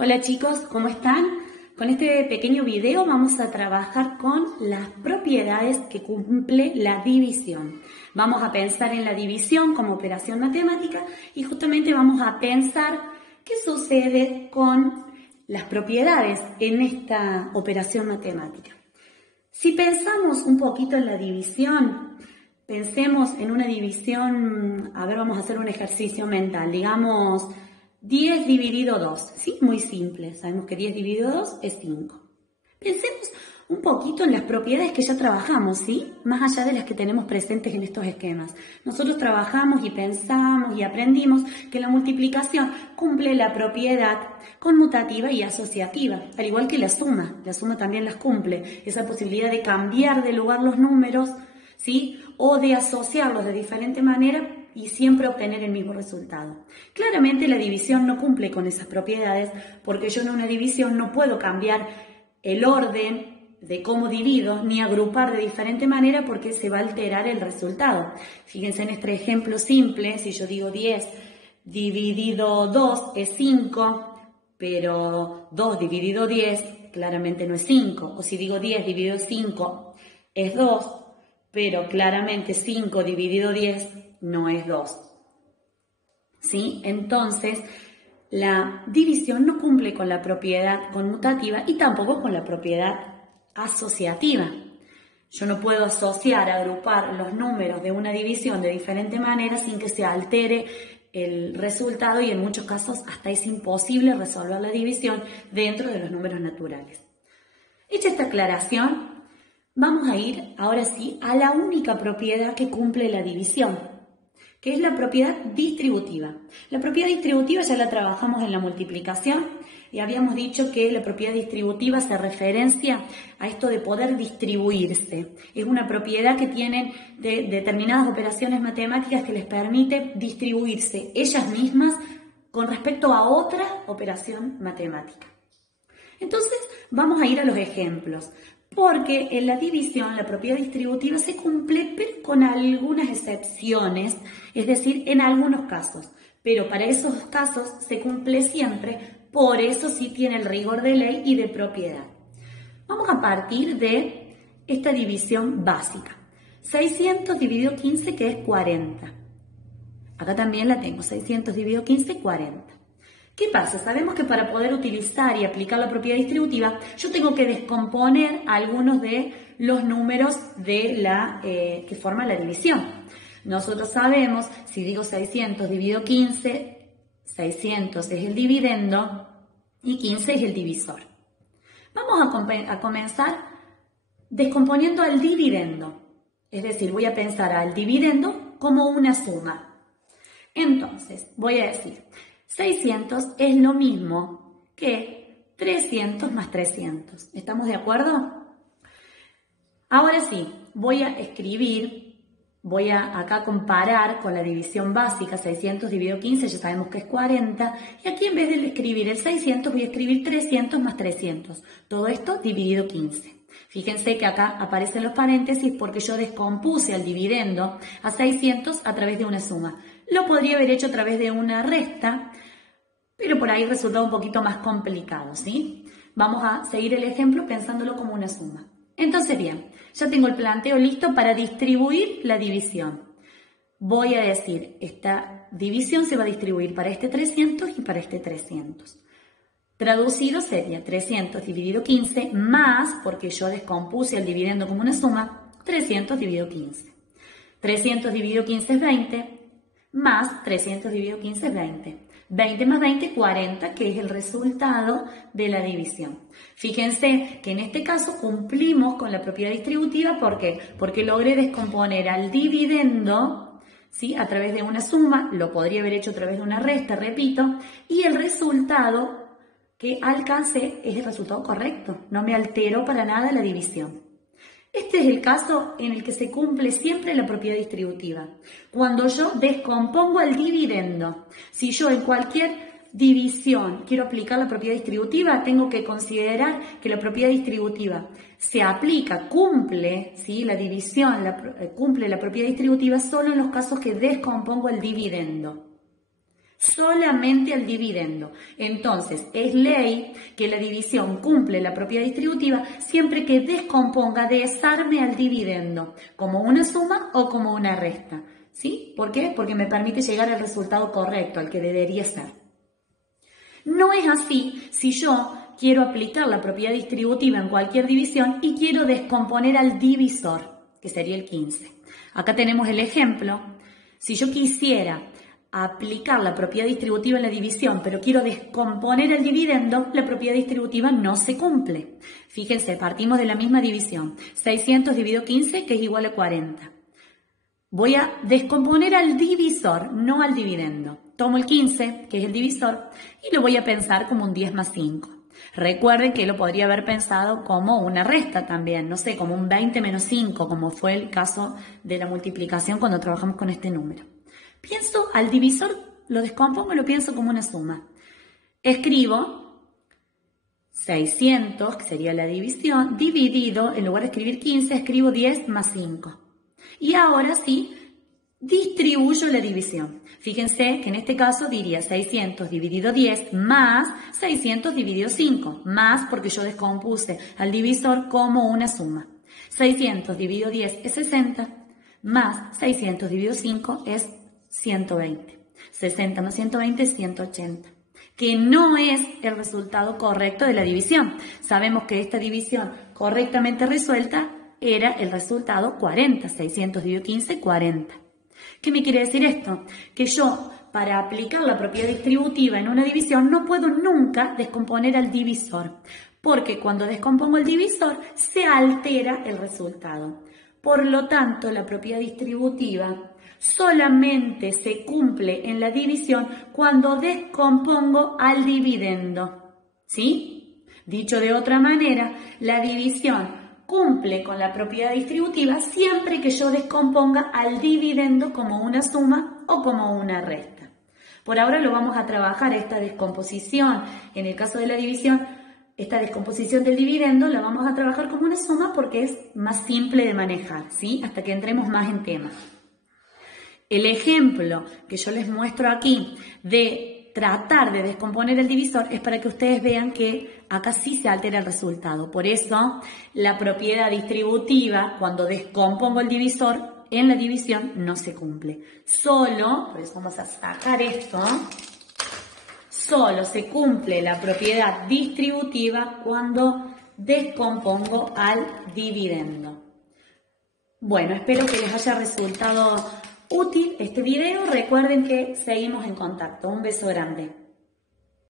Hola chicos, ¿cómo están? Con este pequeño video vamos a trabajar con las propiedades que cumple la división. Vamos a pensar en la división como operación matemática y justamente vamos a pensar qué sucede con las propiedades en esta operación matemática. Si pensamos un poquito en la división, pensemos en una división, vamos a hacer un ejercicio mental, digamos 10 dividido 2, ¿sí? Muy simple, sabemos que 10 dividido 2 es 5. Pensemos un poquito en las propiedades que ya trabajamos, ¿sí? Más allá de las que tenemos presentes en estos esquemas. Nosotros trabajamos y pensamos y aprendimos que la multiplicación cumple la propiedad conmutativa y asociativa, al igual que la suma también las cumple, esa posibilidad de cambiar de lugar los números, ¿sí? O de asociarlos de diferente manera y siempre obtener el mismo resultado. Claramente la división no cumple con esas propiedades porque yo en una división no puedo cambiar el orden de cómo divido ni agrupar de diferente manera porque se va a alterar el resultado. Fíjense en este ejemplo simple, si yo digo 10 dividido 2 es 5, pero 2 dividido 10 claramente no es 5. O si digo 10 dividido 5 es 2, pero claramente 5 dividido 10 no es 2. ¿Sí? Entonces, la división no cumple con la propiedad conmutativa y tampoco con la propiedad asociativa. Yo no puedo asociar, agrupar los números de una división de diferente manera sin que se altere el resultado y en muchos casos hasta es imposible resolver la división dentro de los números naturales. Hecha esta aclaración, vamos a ir ahora sí a la única propiedad que cumple la división, que es la propiedad distributiva. La propiedad distributiva ya la trabajamos en la multiplicación y habíamos dicho que la propiedad distributiva se referencia a esto de poder distribuirse. Es una propiedad que tienen de determinadas operaciones matemáticas que les permite distribuirse ellas mismas con respecto a otra operación matemática. Entonces, vamos a ir a los ejemplos. Porque en la división la propiedad distributiva se cumple, pero con algunas excepciones, es decir, en algunos casos. Pero para esos casos se cumple siempre, por eso sí tiene el rigor de ley y de propiedad. Vamos a partir de esta división básica. 600 dividido 15, que es 40. Acá también la tengo, 600 dividido 15, 40. ¿Qué pasa? Sabemos que para poder utilizar y aplicar la propiedad distributiva, yo tengo que descomponer algunos de los números de que forman la división. Nosotros sabemos, si digo 600 dividido 15, 600 es el dividendo y 15 es el divisor. Vamos a comenzar descomponiendo al dividendo. Es decir, voy a pensar al dividendo como una suma. Entonces, voy a decir 600 es lo mismo que 300 más 300. ¿Estamos de acuerdo? Ahora sí, voy a escribir, voy a acá comparar con la división básica, 600 dividido 15, ya sabemos que es 40, y aquí en vez de escribir el 600 voy a escribir 300 más 300. Todo esto dividido 15. Fíjense que acá aparecen los paréntesis porque yo descompuse al dividendo a 600 a través de una suma. Lo podría haber hecho a través de una resta, pero por ahí resulta un poquito más complicado, ¿sí? Vamos a seguir el ejemplo pensándolo como una suma. Entonces, bien, ya tengo el planteo listo para distribuir la división. Voy a decir, esta división se va a distribuir para este 300 y para este 300. Traducido sería 300 dividido 15 más, porque yo descompuse el dividendo como una suma, 300 dividido 15. 300 dividido 15 es 20, más 300 dividido 15 es 20. 20 más 20, 40, que es el resultado de la división. Fíjense que en este caso cumplimos con la propiedad distributiva. ¿Por qué? Porque logré descomponer al dividendo, ¿sí?, a través de una suma, lo podría haber hecho a través de una resta, repito, y el resultado que alcancé es el resultado correcto. No me alteró para nada la división. Este es el caso en el que se cumple siempre la propiedad distributiva. Cuando yo descompongo el dividendo, si yo en cualquier división quiero aplicar la propiedad distributiva, tengo que considerar que la propiedad distributiva se aplica, cumple, ¿sí?, la división, cumple la propiedad distributiva solo en los casos que descompongo el dividendo. solamente al dividendo. Entonces, es ley que la división cumple la propiedad distributiva siempre que descomponga, desarme al dividendo, como una suma o como una resta. ¿Sí? ¿Por qué? Porque me permite llegar al resultado correcto, al que debería ser. No es así si yo quiero aplicar la propiedad distributiva en cualquier división y quiero descomponer al divisor, que sería el 15. Acá tenemos el ejemplo. Si yo quisiera aplicar la propiedad distributiva en la división, pero quiero descomponer el dividendo, la propiedad distributiva no se cumple. Fíjense, partimos de la misma división. 600 dividido 15, que es igual a 40. Voy a descomponer al divisor, no al dividendo. Tomo el 15, que es el divisor, y lo voy a pensar como un 10 más 5. Recuerden que lo podría haber pensado como una resta también, no sé, como un 20 menos 5, como fue el caso de la multiplicación cuando trabajamos con este número. Pienso al divisor, lo descompongo y lo pienso como una suma. Escribo 600, que sería la división, dividido, en lugar de escribir 15, escribo 10 más 5. Y ahora sí, distribuyo la división. Fíjense que en este caso diría 600 dividido 10 más 600 dividido 5, más porque yo descompuse al divisor como una suma. 600 dividido 10 es 60, más 600 dividido 5 es 120. 60 más 120 es 180, que no es el resultado correcto de la división. Sabemos que esta división correctamente resuelta era el resultado 40, 600 dividido 15, 40. ¿Qué me quiere decir esto? Que yo, para aplicar la propiedad distributiva en una división, no puedo nunca descomponer al divisor, porque cuando descompongo el divisor se altera el resultado. Por lo tanto, la propiedad distributiva solamente se cumple en la división cuando descompongo al dividendo. ¿Sí? Dicho de otra manera, la división cumple con la propiedad distributiva siempre que yo descomponga al dividendo como una suma o como una resta. Por ahora lo vamos a trabajar, esta descomposición. En el caso de la división, esta descomposición del dividendo la vamos a trabajar como una suma porque es más simple de manejar, ¿sí? Hasta que entremos más en tema. El ejemplo que yo les muestro aquí de tratar de descomponer el divisor es para que ustedes vean que acá sí se altera el resultado. Por eso, la propiedad distributiva, cuando descompongo el divisor en la división, no se cumple. Solo, por eso vamos a sacar esto, solo se cumple la propiedad distributiva cuando descompongo al dividendo. Bueno, espero que les haya resultado útil este video. Recuerden que seguimos en contacto. Un beso grande.